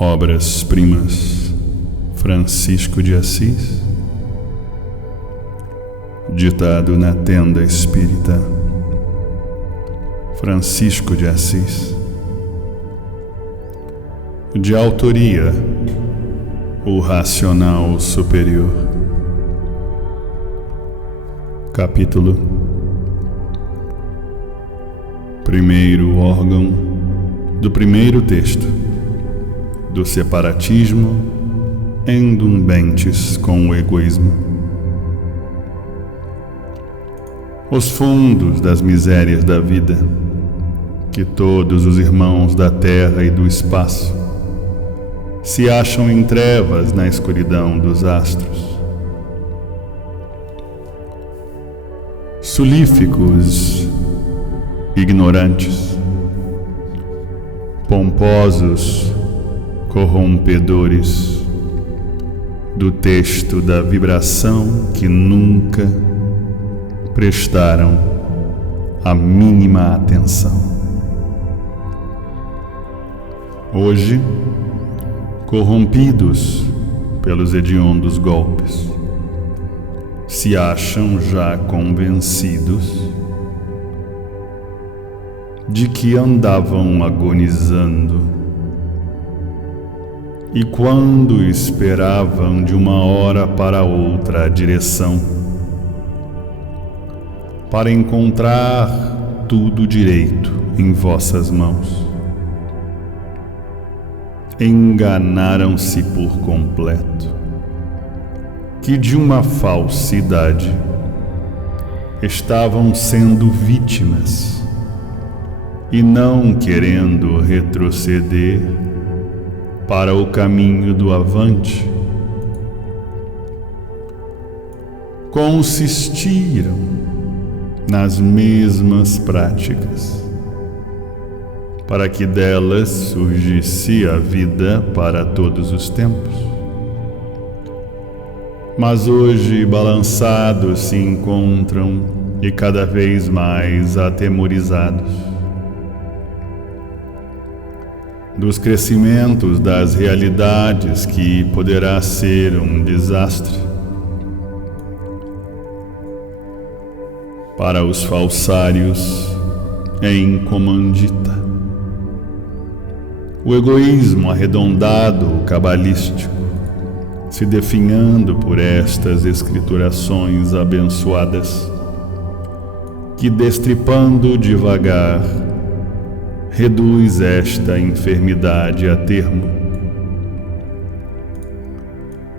Obras-primas Francisco de Assis. Ditado na tenda espírita Francisco de Assis. De autoria O Racional Superior. Capítulo: Primeiro órgão do primeiro texto do separatismo endumbentes com o egoísmo. Os fundos das misérias da vida, que todos os irmãos da terra e do espaço se acham em trevas na escuridão dos astros. Sulíficos, ignorantes, pomposos, corrompedores do texto da vibração que nunca prestaram a mínima atenção. Hoje, corrompidos pelos hediondos golpes, se acham já convencidos de que andavam agonizando, e quando esperavam de uma hora para outra a direção, para encontrar tudo direito em vossas mãos, enganaram-se por completo, que de uma falsidade estavam sendo vítimas, e não querendo retroceder para o caminho do avante, consistiram nas mesmas práticas, para que delas surgisse a vida para todos os tempos. Mas hoje, balançados, se encontram e cada vez mais atemorizados dos crescimentos das realidades que poderá ser um desastre para os falsários em comandita. O egoísmo arredondado cabalístico, se definhando por estas escriturações abençoadas, que destripando devagar reduz esta enfermidade a termo.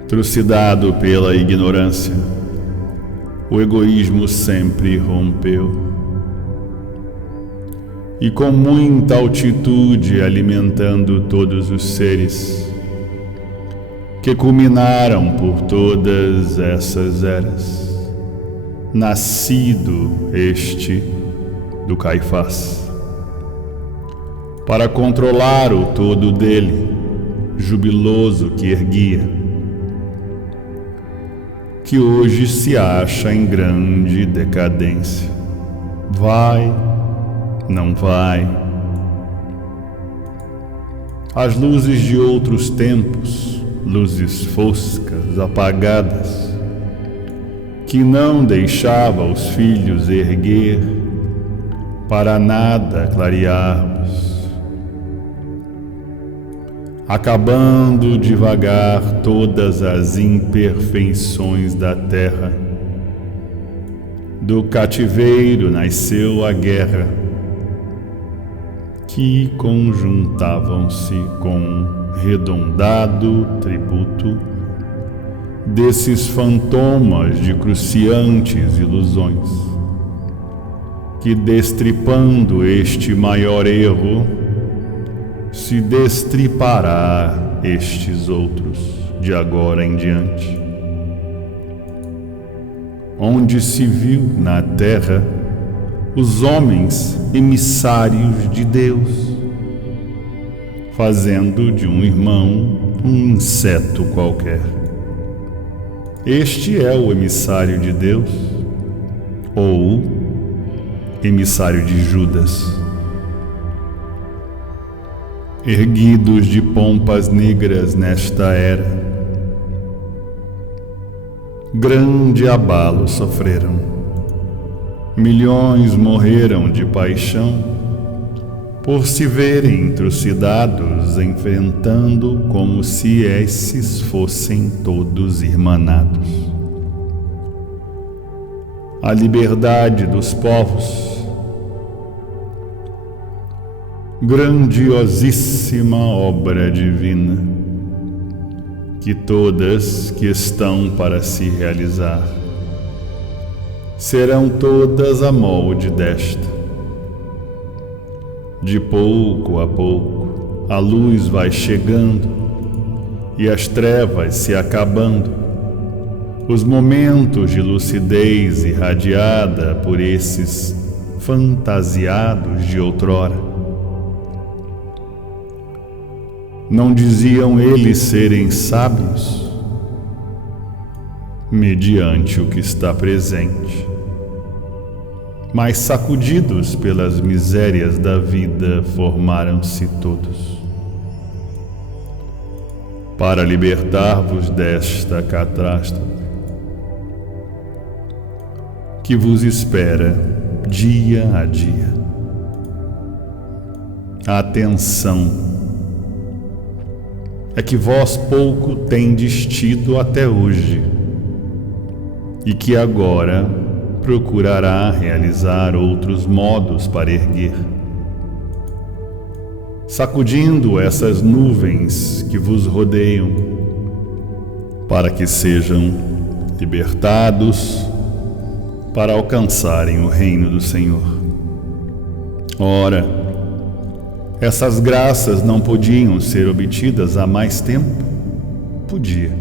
Trucidado pela ignorância, o egoísmo sempre rompeu, e com muita altitude alimentando todos os seres que culminaram por todas essas eras, nascido este do Caifás, para controlar o todo dele, jubiloso que erguia, que hoje se acha em grande decadência. Vai, não vai. As luzes de outros tempos, luzes foscas, apagadas, que não deixava os filhos erguer, para nada clarearmos, acabando devagar todas as imperfeições da terra. Do cativeiro nasceu a guerra, que conjuntavam-se com redondado tributo desses fantomas de cruciantes ilusões, que destripando este maior erro, se destripará estes outros de agora em diante, onde se viu na terra os homens emissários de Deus, fazendo de um irmão um inseto qualquer. Este é o emissário de Deus, ou emissário de Judas. erguidos de pompas negras nesta era. Grande abalo sofreram. Milhões morreram de paixão por se verem trucidados, enfrentando como se esses fossem todos irmanados. A liberdade dos povos, grandiosíssima obra divina, que todas que estão para se realizar, serão todas a molde desta. De pouco a pouco, a luz vai chegando e as trevas se acabando. Os momentos de lucidez irradiada por esses fantasiados de outrora. Não diziam eles serem sábios? Mediante o que está presente. Mas sacudidos pelas misérias da vida, formaram-se todos. Para libertar-vos desta catástrofe, que vos espera dia a dia. Atenção! É que vós pouco tendes tido até hoje, e que agora procurará realizar outros modos para erguer, sacudindo essas nuvens que vos rodeiam, para que sejam libertados para alcançarem o reino do Senhor. Ora, essas graças não podiam ser obtidas há mais tempo? Podia.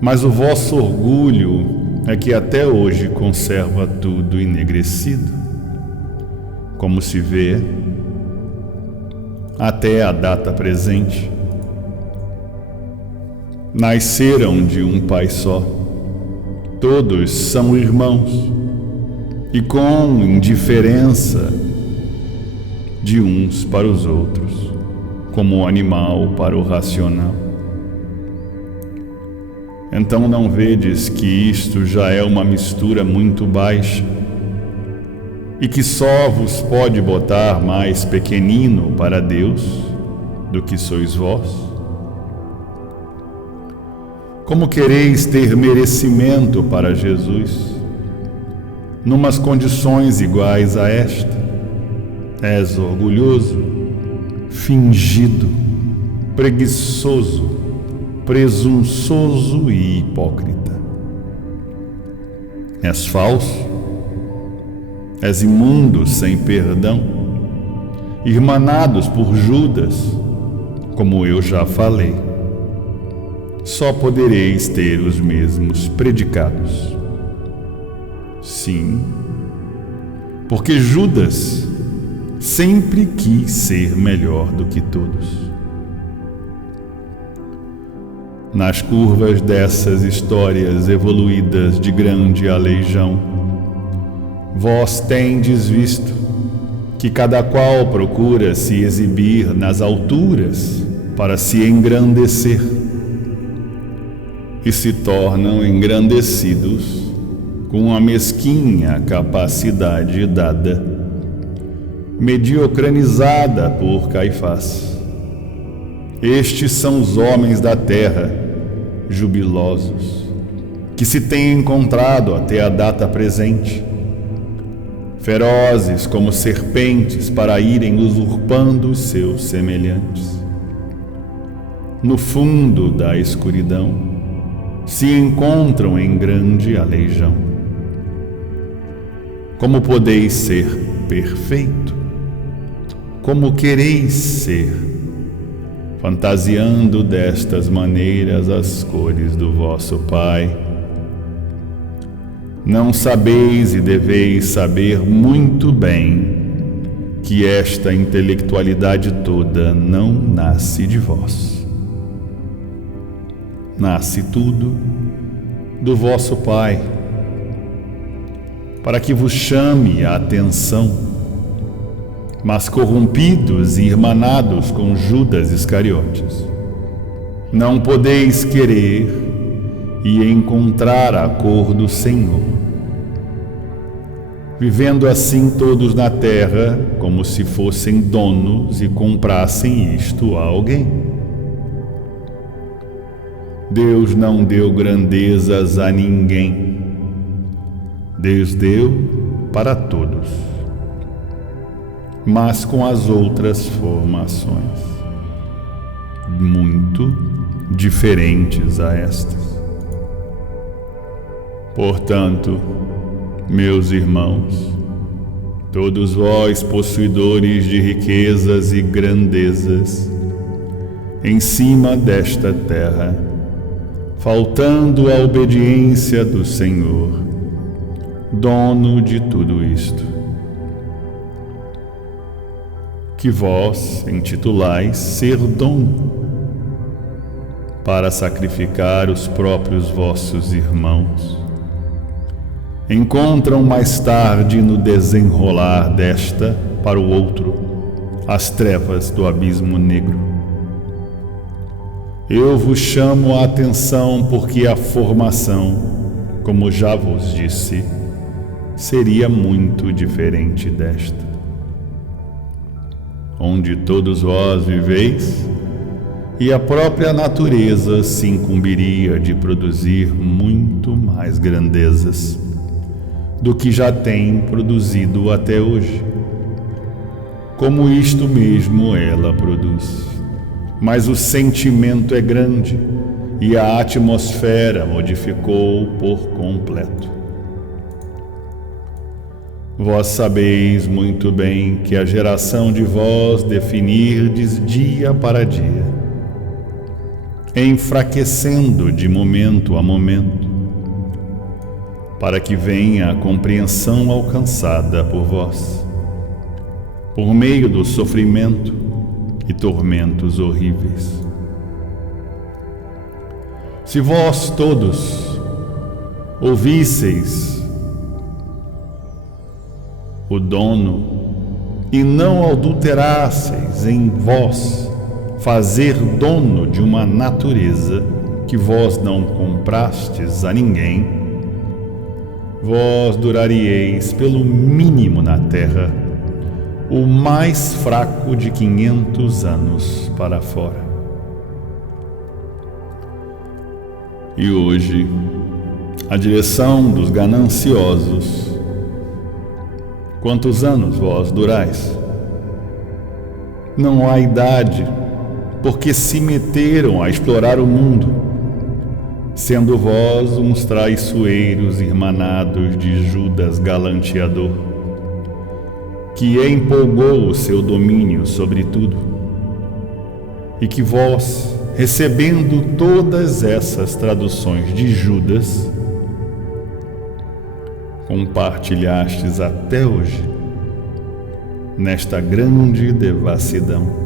Mas o vosso orgulho é que até hoje conserva tudo enegrecido, como se vê até a data presente. Nasceram de um pai só, todos são irmãos, e com indiferença de uns para os outros, como o animal para o racional. Então não vedes que isto já é uma mistura muito baixa e que só vos pode botar mais pequenino para Deus do que sois vós? Como quereis ter merecimento para Jesus, numas condições iguais a esta? És orgulhoso, fingido, preguiçoso, presunçoso e hipócrita. És falso, és imundo sem perdão, irmanados por Judas, como eu já falei. Só podereis ter os mesmos predicados. Sim, porque Judas sempre quis ser melhor do que todos. Nas curvas dessas histórias evoluídas de grande aleijão, vós tendes visto que cada qual procura se exibir nas alturas para se engrandecer, e se tornam engrandecidos com a mesquinha capacidade dada, mediocranizada por Caifás. Estes são os homens da terra, jubilosos, que se têm encontrado até a data presente, ferozes como serpentes para irem usurpando os seus semelhantes. No fundo da escuridão, se encontram em grande aleijão. Como podeis ser perfeito? Como quereis ser, fantasiando destas maneiras as cores do vosso Pai? Não sabeis e deveis saber muito bem que esta intelectualidade toda não nasce de vós. Nasce tudo do vosso Pai, para que vos chame a atenção, mas corrompidos e irmanados com Judas Iscariotes. Não podeis querer e encontrar a cor do Senhor, vivendo assim todos na terra como se fossem donos e comprassem isto a alguém. Deus não deu grandezas a ninguém. Deus deu para todos, mas com as outras formações, muito diferentes a estas. Portanto, meus irmãos, todos vós possuidores de riquezas e grandezas, em cima desta terra, faltando a obediência do Senhor, dono de tudo isto, que vós intitulais ser dono, para sacrificar os próprios vossos irmãos, encontram mais tarde no desenrolar desta para o outro as trevas do abismo negro. Eu vos chamo a atenção porque a formação, como já vos disse, seria muito diferente desta, onde todos vós viveis, e a própria natureza se incumbiria de produzir muito mais grandezas do que já tem produzido até hoje, como isto mesmo ela produz. Mas o sentimento é grande e a atmosfera modificou por completo. Vós sabeis muito bem que a geração de vós definirdes dia para dia, enfraquecendo de momento a momento, para que venha a compreensão alcançada por vós, por meio do sofrimento e tormentos horríveis. Se vós todos ouvisseis o dono e não adulterasseis em vós fazer dono de uma natureza que vós não comprastes a ninguém, vós durarieis pelo mínimo na terra o mais fraco de 500 anos para fora. E hoje, a direção dos gananciosos, quantos anos vós durais? Não há idade, porque se meteram a explorar o mundo, sendo vós uns traiçoeiros irmanados de Judas galanteador, que empolgou o seu domínio sobre tudo, e que vós, recebendo todas essas traduções de Judas, compartilhastes até hoje nesta grande devassidão,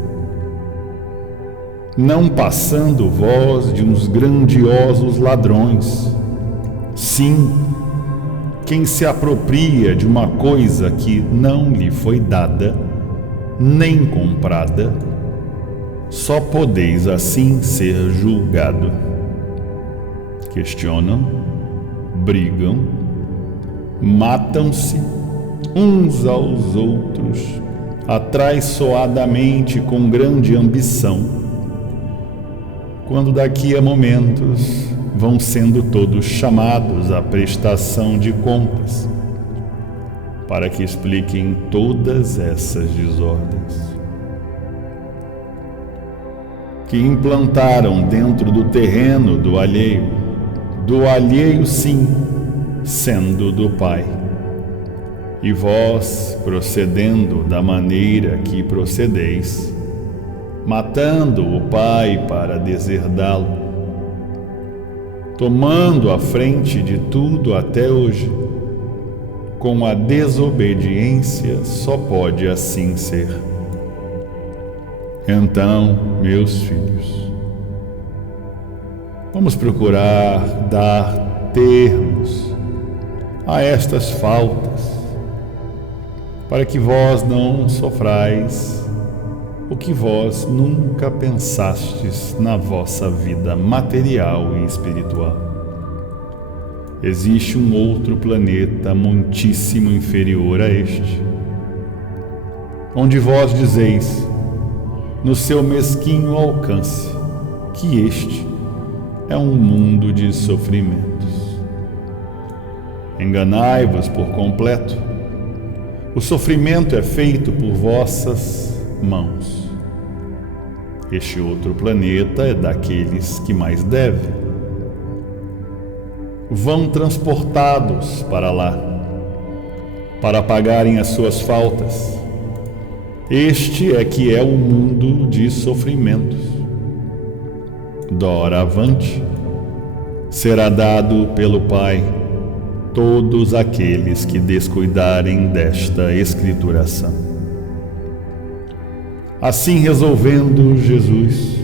não passando vós de uns grandiosos ladrões. Sim, quem se apropria de uma coisa que não lhe foi dada, nem comprada, só podeis assim ser julgado. Questionam, brigam, matam-se uns aos outros, atraiçoadamente com grande ambição, quando daqui a momentos vão sendo todos chamados à prestação de contas, para que expliquem todas essas desordens que implantaram dentro do terreno do alheio sim, sendo do Pai, e vós procedendo da maneira que procedeis, matando o Pai para deserdá-lo, tomando a frente de tudo até hoje, com a desobediência só pode assim ser. Então, meus filhos, vamos procurar dar termos a estas faltas para que vós não sofrais o que vós nunca pensastes na vossa vida material e espiritual. Existe um outro planeta muitíssimo inferior a este, onde vós dizeis, no seu mesquinho alcance, que este é um mundo de sofrimentos. Enganai-vos por completo. O sofrimento é feito por vossas mãos. Este outro planeta é daqueles que mais devem. Vão transportados para lá, para pagarem as suas faltas. Este é que é o mundo de sofrimentos. Doravante, será dado pelo Pai todos aqueles que descuidarem desta escrituração. Assim resolvendo Jesus,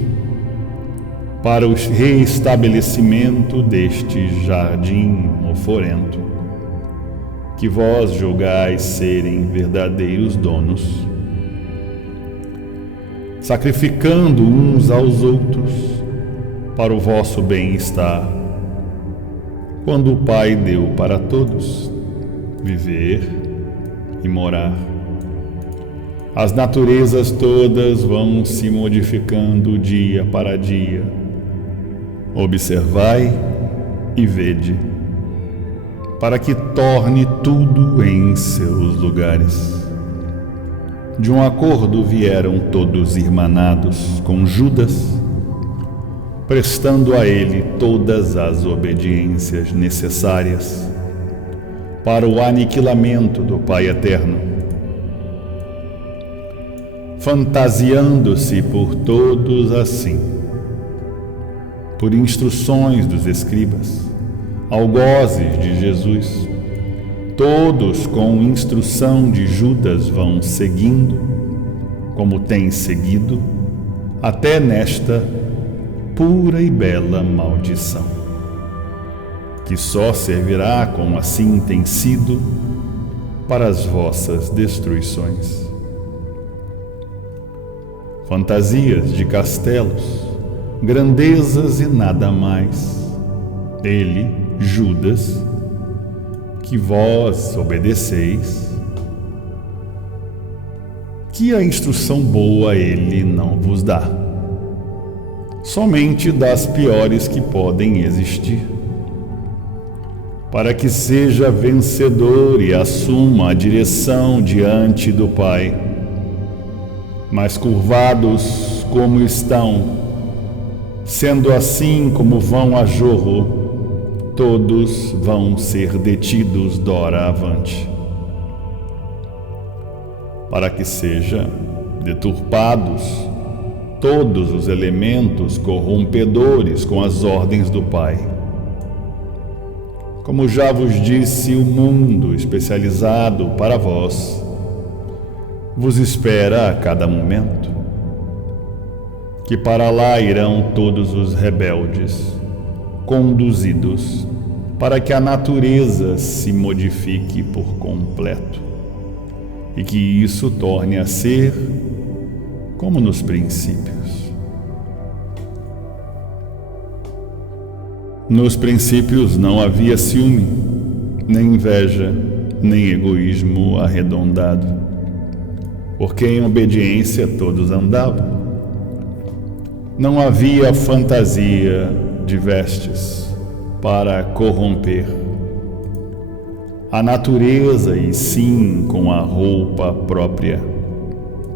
para o reestabelecimento deste jardim oforento, que vós julgais serem verdadeiros donos, sacrificando uns aos outros para o vosso bem-estar, quando o Pai deu para todos viver e morar. As naturezas todas vão se modificando dia para dia. Observai e vede, para que torne tudo em seus lugares. De um acordo vieram todos irmanados com Judas, prestando a ele todas as obediências necessárias para o aniquilamento do Pai Eterno, fantasiando-se por todos assim, por instruções dos escribas, algozes de Jesus. Todos com instrução de Judas vão seguindo, como tem seguido, até nesta pura e bela maldição, que só servirá, como assim tem sido, para as vossas destruições. Fantasias de castelos, grandezas e nada mais. Ele, Judas, que vós obedeceis, que a instrução boa ele não vos dá, somente das piores que podem existir, para que seja vencedor e assuma a direção diante do Pai. Mas curvados como estão, sendo assim como vão a jorro, todos vão ser detidos doravante, para que seja deturpados todos os elementos corrompedores com as ordens do Pai. Como já vos disse, o mundo especializado para vós vos espera a cada momento, que para lá irão todos os rebeldes, conduzidos para que a natureza se modifique por completo e que isso torne a ser como nos princípios. Nos princípios não havia ciúme, nem inveja, nem egoísmo arredondado, porque em obediência todos andavam. Não havia fantasia de vestes para corromper a natureza, e sim com a roupa própria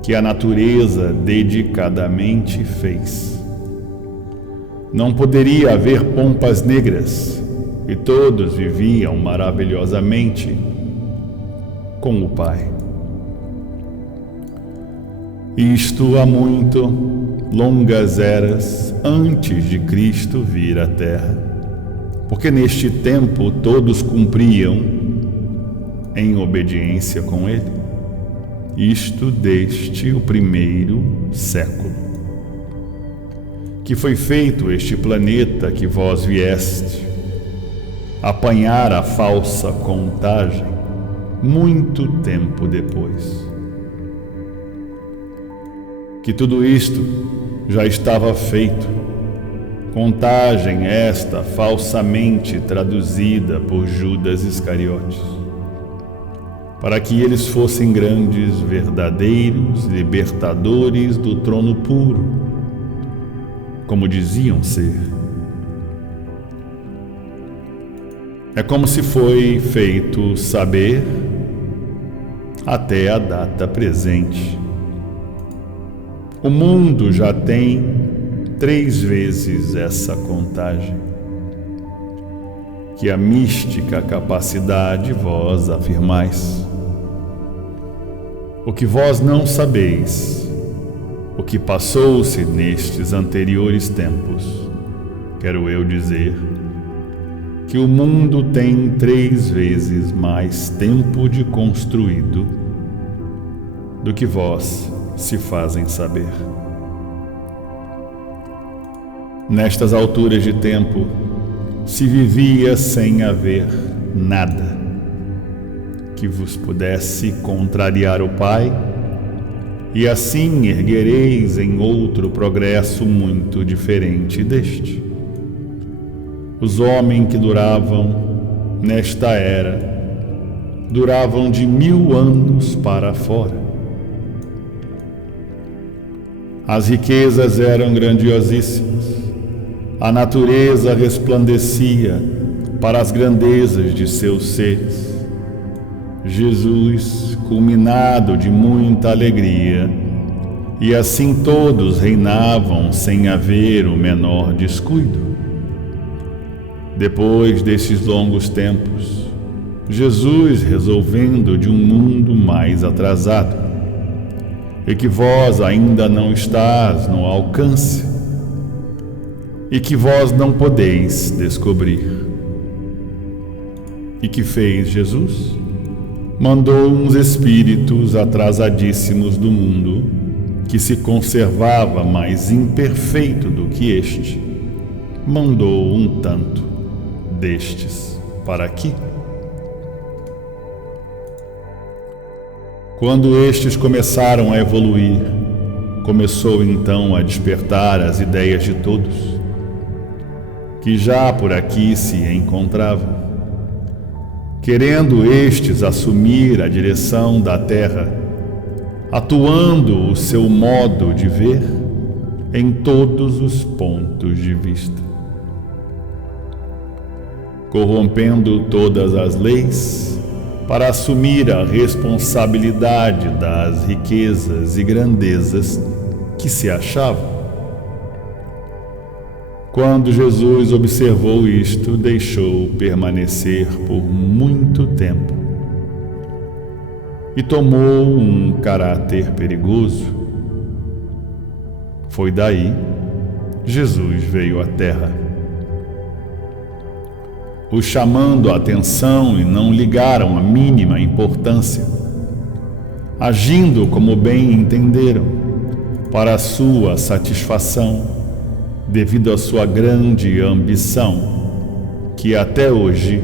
que a natureza dedicadamente fez. Não poderia haver pompas negras, e todos viviam maravilhosamente com o Pai. Isto há muito, longas eras antes de Cristo vir à Terra, porque neste tempo todos cumpriam em obediência com Ele. Isto desde o primeiro século, que foi feito este planeta que vós vieste apanhar a falsa contagem, muito tempo depois. Que tudo isto já estava feito, contagem esta falsamente traduzida por Judas Iscariotes, para que eles fossem grandes, verdadeiros libertadores do trono puro, como diziam ser. É como se foi feito saber até a data presente. O mundo já tem 3 vezes essa contagem, que a mística capacidade vós afirmais. O que vós não sabeis, o que passou-se nestes anteriores tempos, quero eu dizer, que o mundo tem 3 vezes mais tempo de construído do que vós se fazem saber. Nestas alturas de tempo, se vivia sem haver nada que vos pudesse contrariar o Pai, e assim erguereis em outro progresso muito diferente deste. Os homens que duravam nesta era duravam de 1000 anos para fora. As riquezas eram grandiosíssimas, a natureza resplandecia para as grandezas de seus seres. Jesus, culminado de muita alegria, e assim todos reinavam sem haver o menor descuido. Depois desses longos tempos, Jesus resolvendo de um mundo mais atrasado, e que vós ainda não estás no alcance, e que vós não podeis descobrir. E que fez Jesus? Mandou uns espíritos atrasadíssimos do mundo, que se conservava mais imperfeito do que este, mandou um tanto destes para aqui. Quando estes começaram a evoluir, começou então a despertar as ideias de todos, que já por aqui se encontravam, querendo estes assumir a direção da terra, atuando o seu modo de ver em todos os pontos de vista, corrompendo todas as leis para assumir a responsabilidade das riquezas e grandezas que se achavam. Quando Jesus observou isto, deixou permanecer por muito tempo e tomou um caráter perigoso. Foi daí Jesus veio à Terra, os chamando a atenção e não ligaram a mínima importância, agindo como bem entenderam, para a sua satisfação, devido à sua grande ambição, que até hoje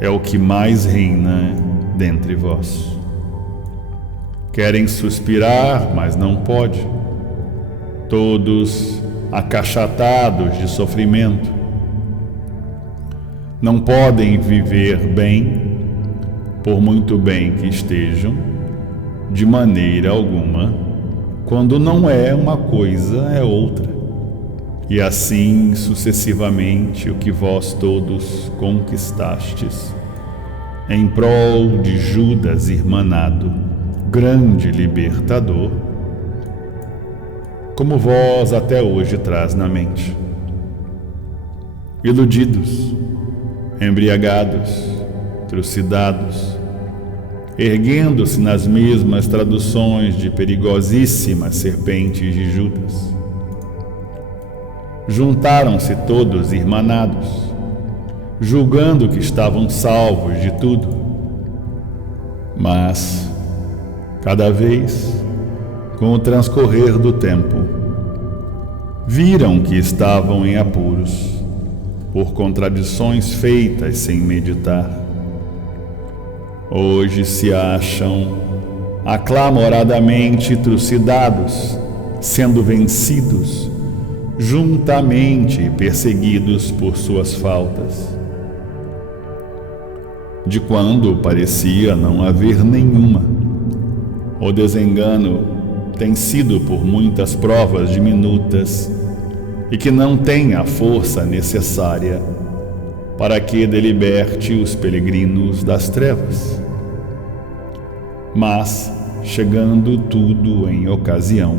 é o que mais reina dentre vós. Querem suspirar, mas não pode, todos acachatados de sofrimento. Não podem viver bem, por muito bem que estejam, de maneira alguma, quando não é uma coisa, é outra. E assim sucessivamente o que vós todos conquistastes, em prol de Judas irmanado, grande libertador, como vós até hoje traz na mente. Iludidos, embriagados, trucidados, erguendo-se nas mesmas traduções de perigosíssimas serpentes de Judas. Juntaram-se todos irmanados, julgando que estavam salvos de tudo. Mas, cada vez, com o transcorrer do tempo, viram que estavam em apuros, por contradições feitas sem meditar. hoje se acham aclamoradamente trucidados, sendo vencidos, juntamente perseguidos por suas faltas. De quando parecia não haver nenhuma, o desengano tem sido por muitas provas diminutas e que não tem a força necessária para que deliberte os peregrinos das trevas. Mas, chegando tudo em ocasião,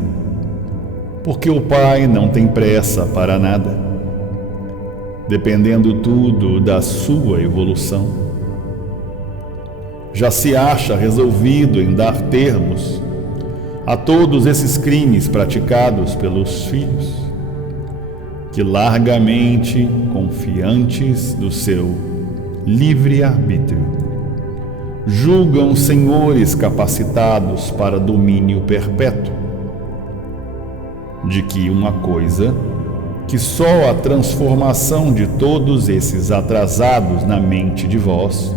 porque o Pai não tem pressa para nada, dependendo tudo da sua evolução, já se acha resolvido em dar termos a todos esses crimes praticados pelos filhos, que largamente confiantes do seu livre-arbítrio, julgam senhores capacitados para domínio perpétuo, de que uma coisa que só a transformação de todos esses atrasados na mente de vós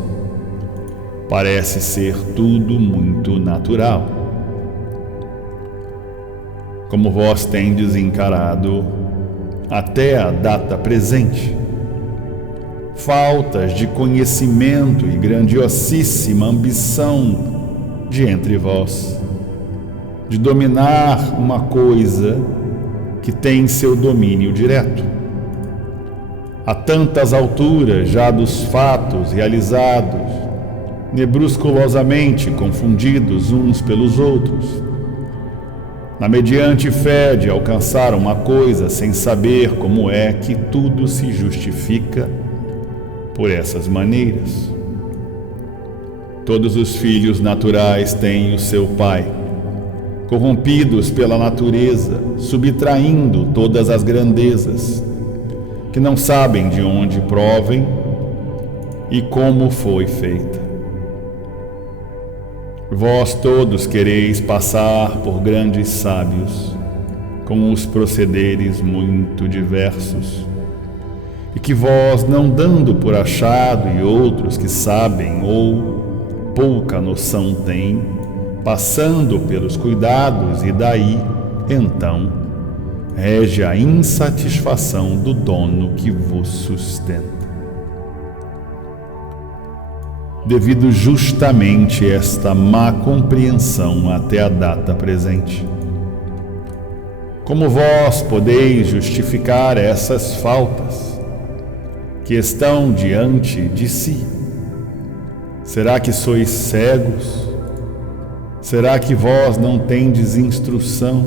parece ser tudo muito natural. Como vós tendes encarado até a data presente faltas de conhecimento e grandiosíssima ambição de entre vós, de dominar uma coisa que tem seu domínio direto. A tantas alturas já dos fatos realizados, nebrusculosamente confundidos uns pelos outros, na mediante fé de alcançar uma coisa sem saber como é que tudo se justifica por essas maneiras. Todos os filhos naturais têm o seu pai, corrompidos pela natureza, subtraindo todas as grandezas, que não sabem de onde provém e como foi feita. Vós todos quereis passar por grandes sábios, com os procederes muito diversos, e que vós, não dando por achado, e outros que sabem ou pouca noção têm, passando pelos cuidados, e daí, então, rege a insatisfação do dono que vos sustenta. Devido justamente esta má compreensão até a data presente. Como vós podeis justificar essas faltas que estão diante de si? Será que sois cegos? Será que vós não tendes instrução?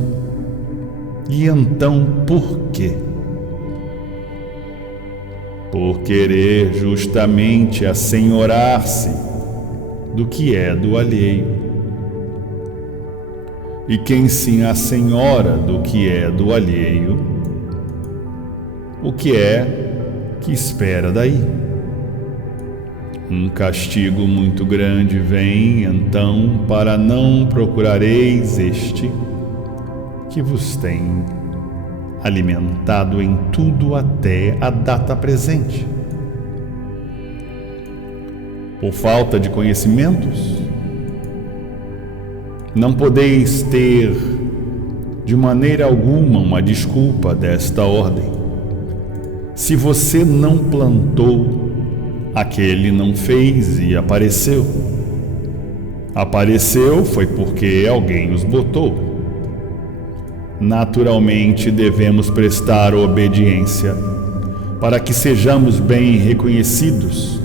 E então por quê? Por querer justamente assenhorar-se do que é do alheio. E quem se assenhora do que é do alheio, o que é que espera daí? Um castigo muito grande vem, então, para não procurareis este que vos tem alimentado em tudo até a data presente. Por falta de conhecimentos, não podeis ter de maneira alguma uma desculpa desta ordem. Se você não plantou, aquele não fez e apareceu. Apareceu foi porque alguém os botou. Naturalmente devemos prestar obediência para que sejamos bem reconhecidos,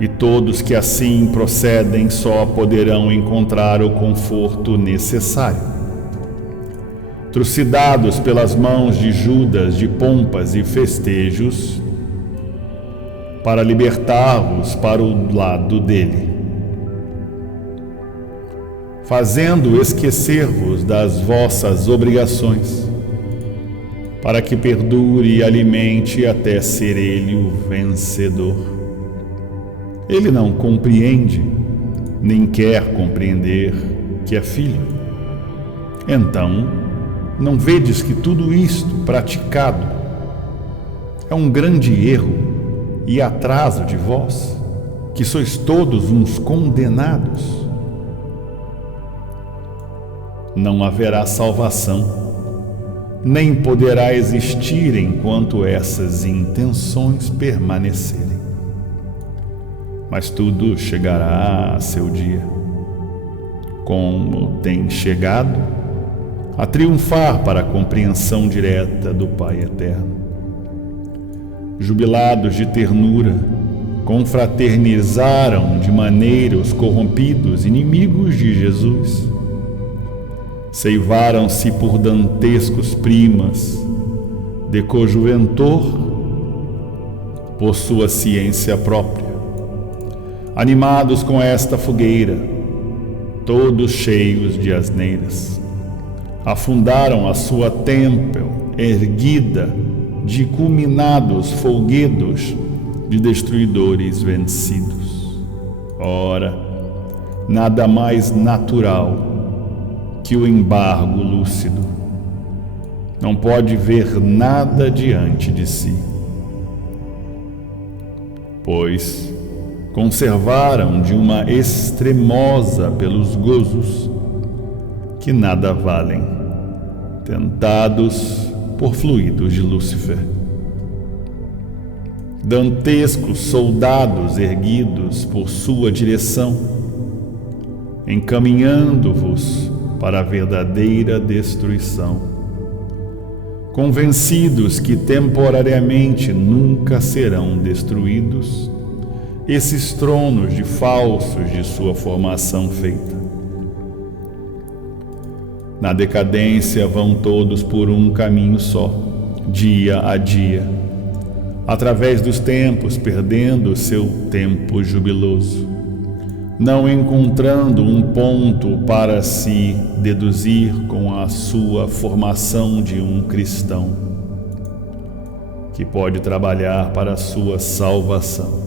e todos que assim procedem só poderão encontrar o conforto necessário. Trucidados pelas mãos de Judas de pompas e festejos, para libertar-vos para o lado dele, fazendo esquecer-vos das vossas obrigações, para que perdure e alimente até ser ele o vencedor. Ele não compreende, nem quer compreender que é filho. Então, não vedes que tudo isto praticado é um grande erro e atraso de vós? que sois todos uns condenados? Não haverá salvação, nem poderá existir enquanto essas intenções permanecerem. Mas tudo chegará a seu dia, como tem chegado, a triunfar para a compreensão direta do Pai Eterno. Jubilados de ternura, confraternizaram de maneira os corrompidos inimigos de Jesus. Ceivaram-se por dantescos primas, de cojuventor por sua ciência própria. Animados com esta fogueira, todos cheios de asneiras, afundaram a sua tempel erguida de culminados folguedos de destruidores vencidos. Ora, nada mais natural que o embargo lúcido. Não pode ver nada diante de si, pois conservaram de uma extremosa pelos gozos que nada valem, tentados por fluidos de Lúcifer. Dantescos soldados erguidos por sua direção, encaminhando-vos para a verdadeira destruição, convencidos que temporariamente nunca serão destruídos esses tronos de falsos de sua formação feita. Na decadência vão todos por um caminho só, dia a dia, através dos tempos, perdendo seu tempo jubiloso, não encontrando um ponto para se deduzir com a sua formação de um cristão, que pode trabalhar para a sua salvação.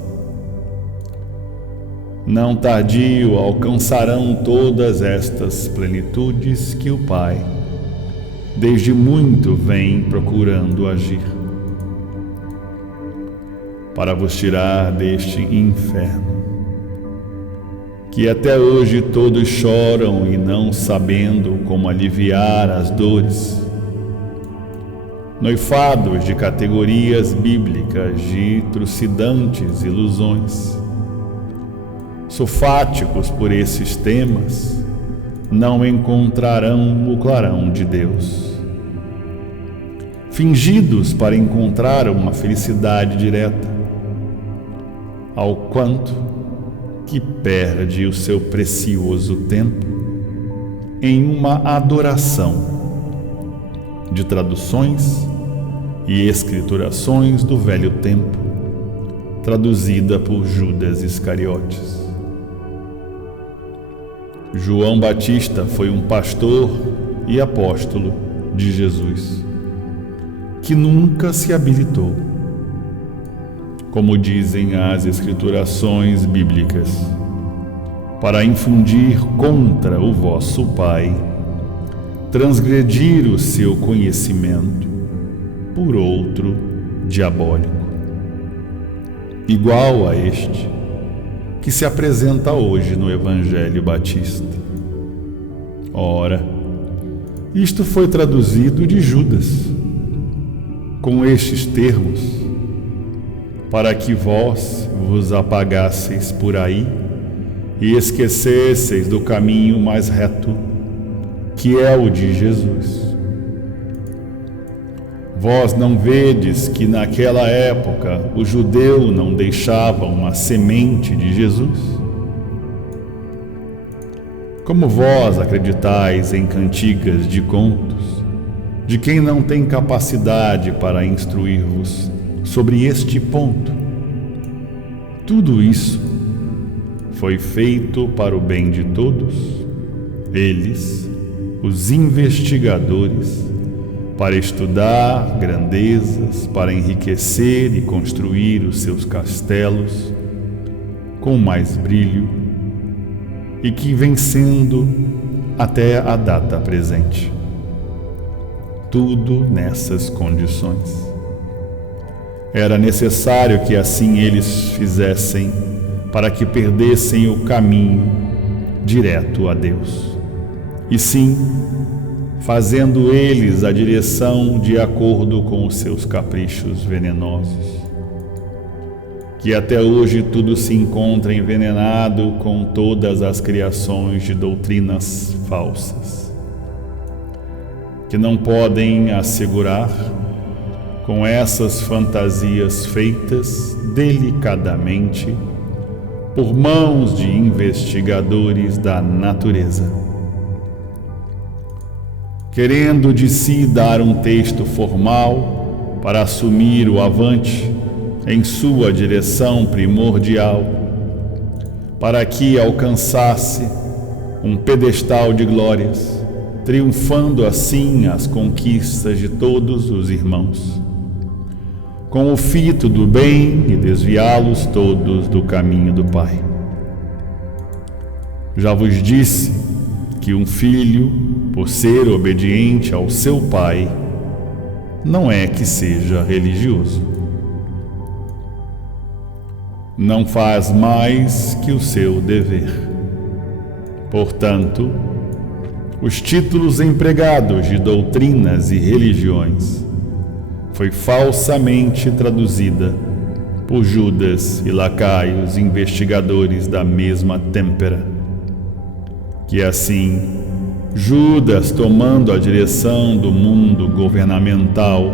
Não tardio alcançarão todas estas plenitudes que o Pai, desde muito, vem procurando agir, para vos tirar deste inferno, que até hoje todos choram e não sabendo como aliviar as dores, noifados de categorias bíblicas de trucidantes ilusões, sofáticos por esses temas, não encontrarão o clarão de Deus. Fingidos para encontrar uma felicidade direta, ao quanto que perde o seu precioso tempo em uma adoração de traduções e escriturações do velho tempo, traduzida por Judas Iscariotes. João Batista foi um pastor e apóstolo de Jesus, que nunca se habilitou, como dizem as escriturações bíblicas, para infundir contra o vosso Pai, transgredir o seu conhecimento por outro diabólico, igual a este, que se apresenta hoje no Evangelho Batista. Ora, isto foi traduzido de Judas, com estes termos, para que vós vos apagasseis por aí e esquecesseis do caminho mais reto, que é o de Jesus. Vós não vedes que naquela época o judeu não deixava uma semente de Jesus? Como vós acreditais em cantigas de contos, de quem não tem capacidade para instruir-vos sobre este ponto? Tudo isso foi feito para o bem de todos, eles, os investigadores, para estudar grandezas, para enriquecer e construir os seus castelos com mais brilho, e que vem sendo até a data presente. Tudo nessas condições. Era necessário que assim eles fizessem para que perdessem o caminho direto a Deus, e sim fazendo eles a direção de acordo com os seus caprichos venenosos. Que até hoje tudo se encontra envenenado com todas as criações de doutrinas falsas, que não podem assegurar com essas fantasias feitas delicadamente por mãos de investigadores da natureza, querendo de si dar um texto formal para assumir o avante em sua direção primordial, para que alcançasse um pedestal de glórias, triunfando assim as conquistas de todos os irmãos, com o fito do bem e desviá-los todos do caminho do Pai. Já vos disse que um filho, por ser obediente ao seu pai, não é que seja religioso. Não faz mais que o seu dever. Portanto, os títulos empregados de doutrinas e religiões foi falsamente traduzida por Judas e lacaios investigadores da mesma têmpera, que assim Judas, tomando a direção do mundo governamental,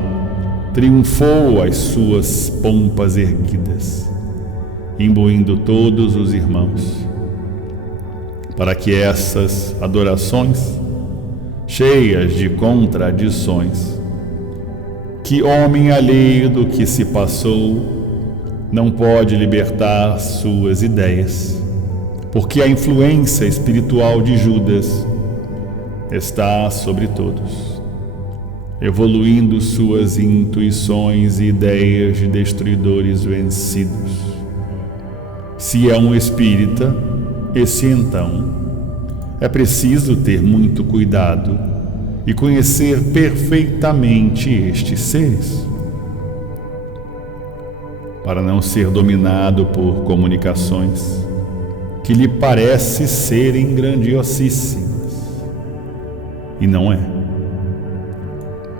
triunfou às suas pompas erguidas, imbuindo todos os irmãos, para que essas adorações, cheias de contradições, que homem alheio do que se passou não pode libertar suas ideias, porque a influência espiritual de Judas está sobre todos, evoluindo suas intuições e ideias de destruidores vencidos. Se é um espírita, esse então é preciso ter muito cuidado e conhecer perfeitamente estes seres, para não ser dominado por comunicações que lhe parece serem grandiosíssimas, e não é.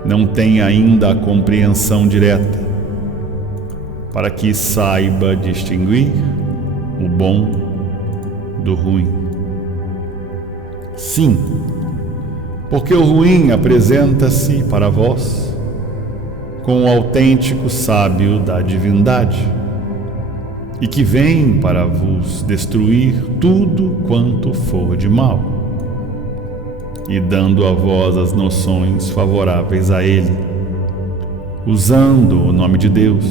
Não tem ainda a compreensão direta, para que saiba distinguir o bom do ruim. Sim, porque o ruim apresenta-se para vós com o autêntico sábio da divindade, e que vem para vos destruir tudo quanto for de mal, e dando a vós as noções favoráveis a ele, usando o nome de Deus,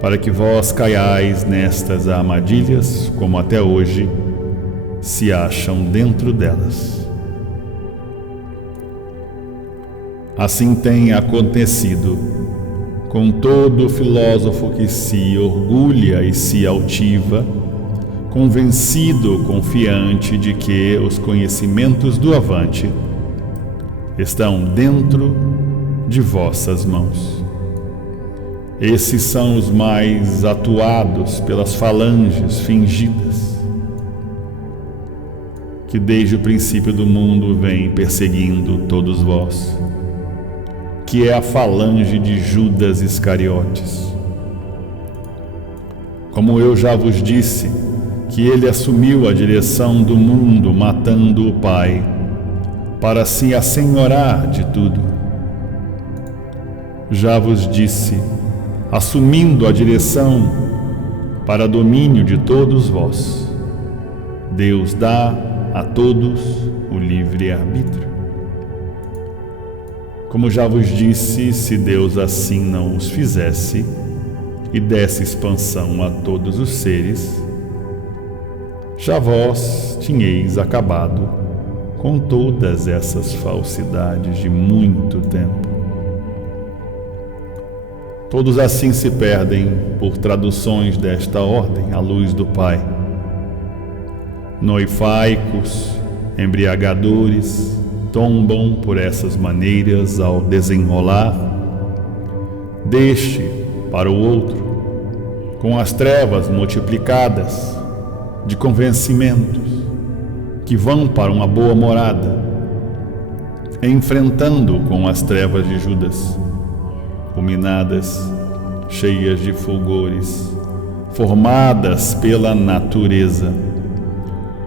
para que vós caiais nestas armadilhas, como até hoje se acham dentro delas. Assim tem acontecido com todo filósofo que se orgulha e se altiva, convencido, confiante de que os conhecimentos do avante estão dentro de vossas mãos. Esses são os mais atuados pelas falanges fingidas, que desde o princípio do mundo vem perseguindo todos vós, que é a falange de Judas Iscariotes. Como eu já vos disse, que ele assumiu a direção do mundo matando o Pai, para se assenhorar de tudo. Já vos disse, assumindo a direção para domínio de todos vós, Deus dá a todos o livre-arbítrio. Como já vos disse, se Deus assim não os fizesse e desse expansão a todos os seres, já vós tinhais acabado com todas essas falsidades de muito tempo. Todos assim se perdem por traduções desta ordem à luz do Pai. Noifaicos, embriagadores, tombam por essas maneiras ao desenrolar deste para o outro, com as trevas multiplicadas de convencimentos que vão para uma boa morada, enfrentando com as trevas de Judas, culminadas, cheias de fulgores, formadas pela natureza.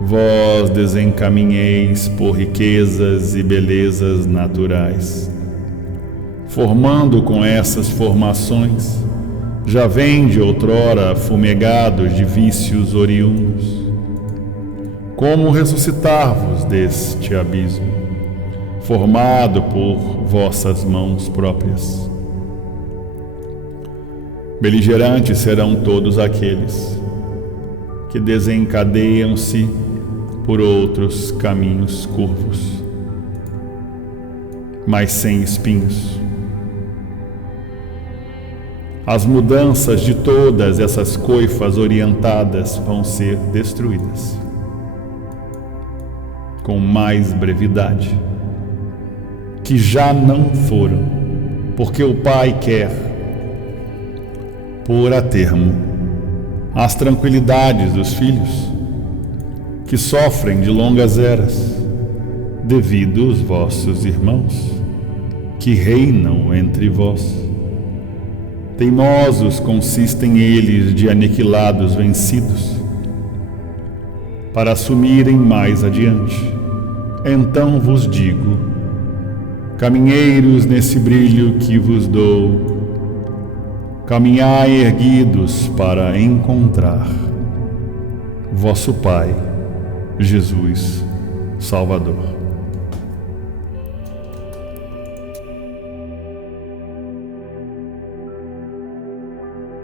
Vós desencaminheis por riquezas e belezas naturais. Formando com essas formações, já vem de outrora fumegados de vícios oriundos. Como ressuscitar-vos deste abismo, formado por vossas mãos próprias? Beligerantes serão todos aqueles que desencadeiam-se por outros caminhos curvos, mas sem espinhos. As mudanças de todas essas coifas orientadas vão ser destruídas com mais brevidade, que já não foram, porque o Pai quer pôr a termo às tranquilidades dos filhos, que sofrem de longas eras, devido aos vossos irmãos, que reinam entre vós. Teimosos consistem eles de aniquilados vencidos, para assumirem mais adiante. Então vos digo, caminheiros nesse brilho que vos dou, caminhai erguidos para encontrar vosso Pai, Jesus Salvador.